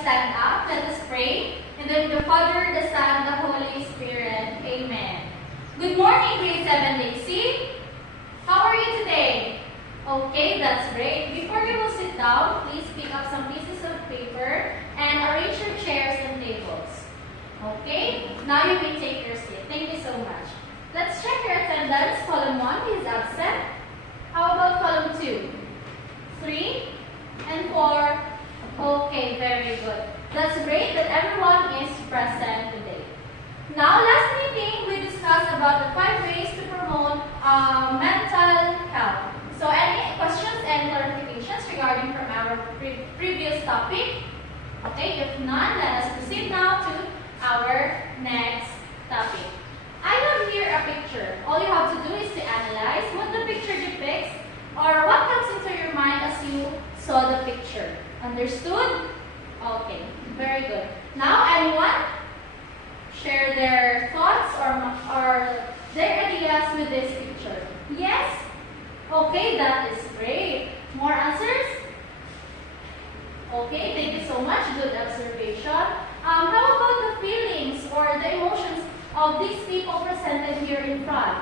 stand up. Let us pray. In the name of the Father, the Son, the Holy Spirit. Amen. Good morning, grade 7 Daisy. How are you today? Okay, that's great. Before you will sit down, please pick up some pieces of paper and arrange your chairs and tables. Okay, now you may take your seat. Thank you so much. Let's check your attendance. Column 1 is absent. How about column 2? 3 and 4. Okay, very good. That's great that everyone is present today. Now, last meeting, we discussed about the 5 ways to promote mental health. So, any questions and clarifications regarding from our previous topic? Okay, if none, let us proceed now to our next topic. I have here a picture. All you have to do is to analyze what the picture depicts or what comes into your mind as you saw the picture. Understood? Okay, very good. Now, anyone share their thoughts or their ideas with this picture? Yes? Okay, that is great. More answers? Okay, thank you so much. Good observation. How about the feelings or the emotions of these people presented here in front?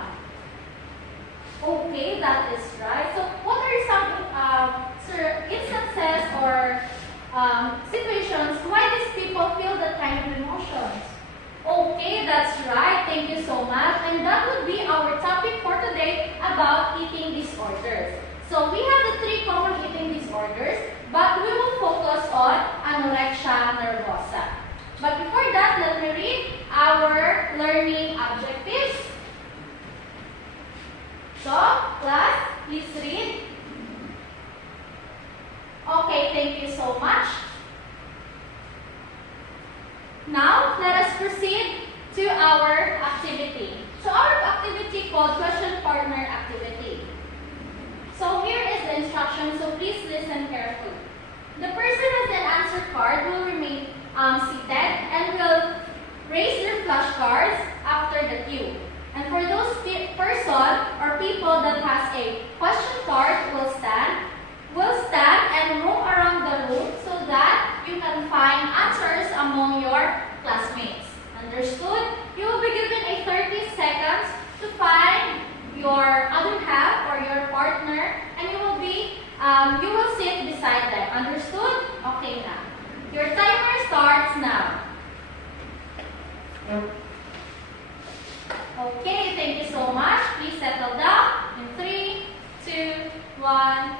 Okay, that is right. So, what are some instances or situations why these people feel that kind of emotions? Okay, that's right. Thank you so much. And that would be our topic for today about eating disorders. So, we have the 3 common eating disorders, but we will focus on anorexia nervosa. But before that, let me read our learning objectives. So, class, please read. Okay, thank you so much. Now, let us proceed to our activity. So, our activity called Question Partner Activity. So, here is the instruction, so please listen carefully. The person with an answer card will remain seated and will raise their flashcards after the cue. And for those person or people that has a question card will stand and roam around the room so that you can find answers among your classmates. Understood? You will be given a 30 seconds to find your other half or your partner, and you will sit beside them. Understood? Okay now. Your timer starts now. Okay, thank you so much. Please settle down in 3, 2, 1.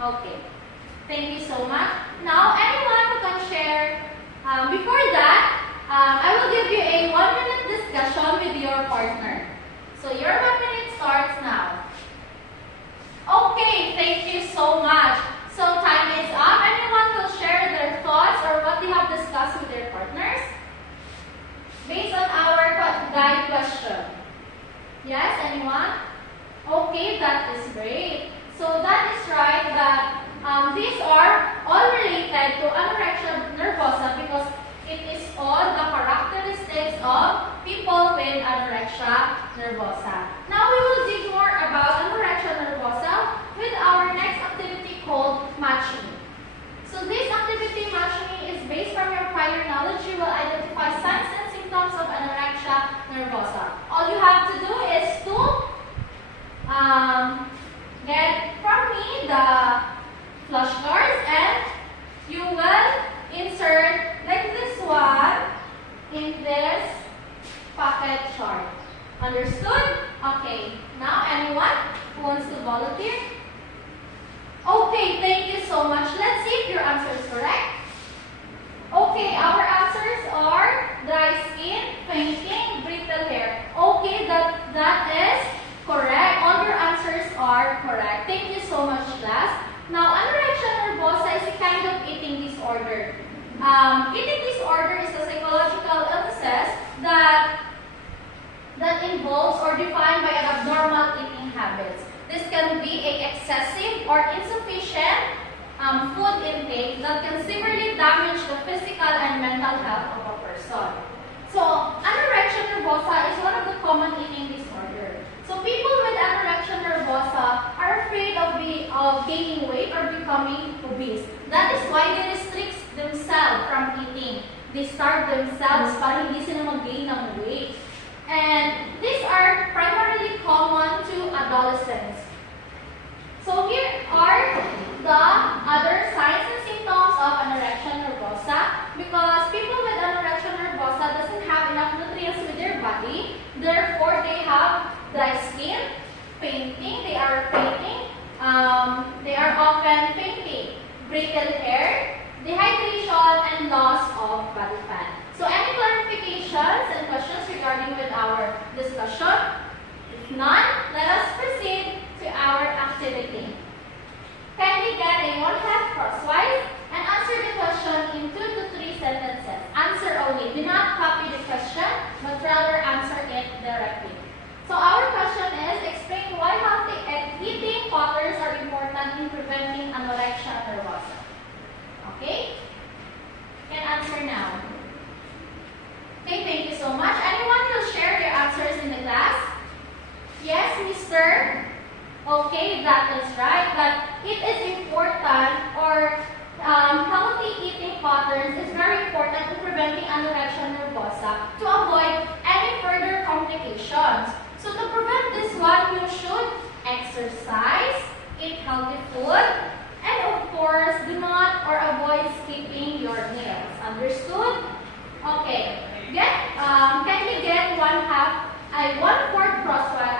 Okay. Thank you so much. Now, anyone who can share, before that, I will give you a 1-minute discussion with your partner. So, your 1 minute starts now. Okay, thank you so much. So, time is up. Anyone will share their thoughts or what they have discussed with their partners? Based on our guide question. Yes, anyone? Okay, that is great. So that is right that these are all related to anorexia nervosa because it is all the characteristics of people with anorexia nervosa. Now we will dig more about anorexia nervosa with our next activity called matching. So this activity, matching, is based from your prior knowledge. You will identify signs and symptoms of anorexia nervosa. All you have to do is to get from me the flashcards and you will insert like this one in this pocket chart. Understood? Okay. Now anyone who wants to volunteer? Okay, thank you so much. Let's see if your answer is correct. Okay, our answers are dry skin, fainting, brittle hair. Okay, that is correct. All your answers are correct. Thank you so much, class. Now, anorexia nervosa is a kind of eating disorder. Eating disorder is a psychological illness that involves or defined by abnormal eating habits. This can be an excessive or insufficient food intake that can severely damage the physical and mental health of a person. So, anorexia nervosa is one of the common eating disorders. So, people with anorexia nervosa are afraid of gaining weight or becoming obese. That is why they restrict themselves from they starve themselves para hindi sila mag-gain ng weight. And these are primarily common to adolescents. So here are the other signs and symptoms of anorexia nervosa, because people with anorexia nervosa doesn't have enough nutrients with their body, therefore they have dry skin, fainting, they are fainting, they are often fainting, brittle hair, dehydration, and loss of body fat. So any clarifications and questions regarding with our discussion? If none, let us proceed to our activity. Kindly get a 1/2 crosswise and answer the question in 2 to 3 sentences. Answer only. Do not copy the question, but rather answer it directly. So our question is, explain why healthy eating patterns are important in preventing anorexia nervosa. Okay? You can answer now. Okay, thank you so much. Anyone will share their answers in the class? Yes, Mr. Okay, that is right. But it is important, or healthy eating patterns is very important in preventing anorexia nervosa to avoid any further complications. So to prevent this one, you should exercise, eat healthy food, and of course, do not or avoid skipping your meals. Understood? Okay. Can we get 1/4 crosswise,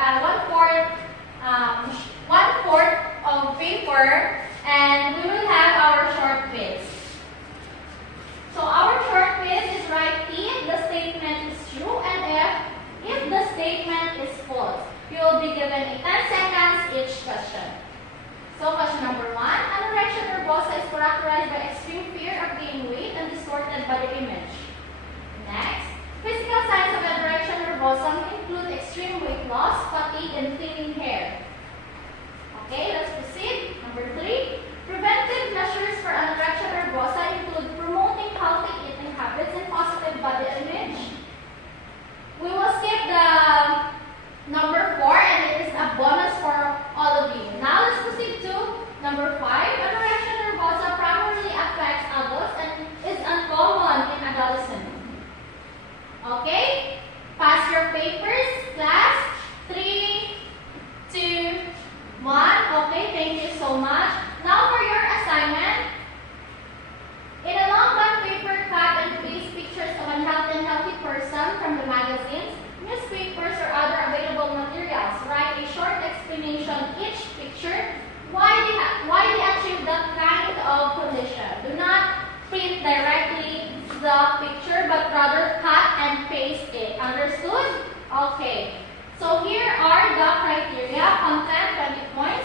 1/4 of paper, and we will have our short quiz. So our short quiz is write if the statement is true and if the statement is false. You will be given a 10 seconds each question. So question number 1, anorexia nervosa is characterized by extreme fear of gaining weight and distorted body image. Next, physical signs of anorexia nervosa may include extreme weight loss, fatigue, and thinning hair. Okay, let's proceed. Number 3, preventive measures for anorexia nervosa include promoting healthy eating habits and positive body image. We will skip the number 4, and it is a bonus for all of you. Now let's proceed to number 5. Anorexia nervosa primarily affects adults and is uncommon in adolescents. Okay? Pass your papers, class. 3, 2, 1. Okay, thank you so much. Now for your assignment. In a long bond paper, cut and paste pictures of unhealthy and healthy person from the magazines, newspapers, or other available materials. Write a short explanation each picture why they achieve that kind of condition. Do not print directly the picture, but rather cut and paste it. Understood? Okay. So here are the criteria. Content 20 points.